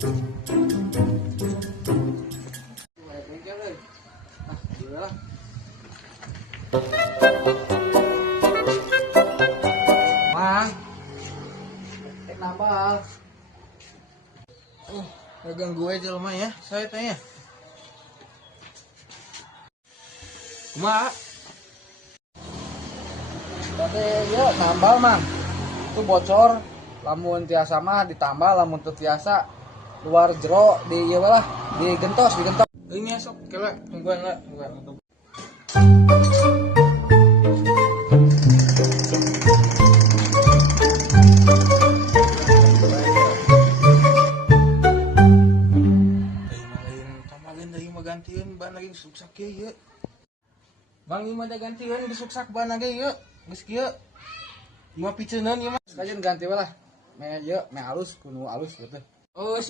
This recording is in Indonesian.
Mang, nambal. Dagang gue aja lumayan ya, saya tanya. Kumaha? Tadi ya nambal mang. Itu bocor. Lamun tiasa mah ditambal, lamun teu tiasa luar jero di ieu lah, digentos. Ini esok kela tungguan lah, tungguan. Gantian ban lagi suksak ya. Bang ieu mah da gantian disuksak ban lagi ya. Geus kieu. Ieu mah piceunan ieu mah. Kajian ganti we lah. Me ieu me alus kudu alus gitu. Oh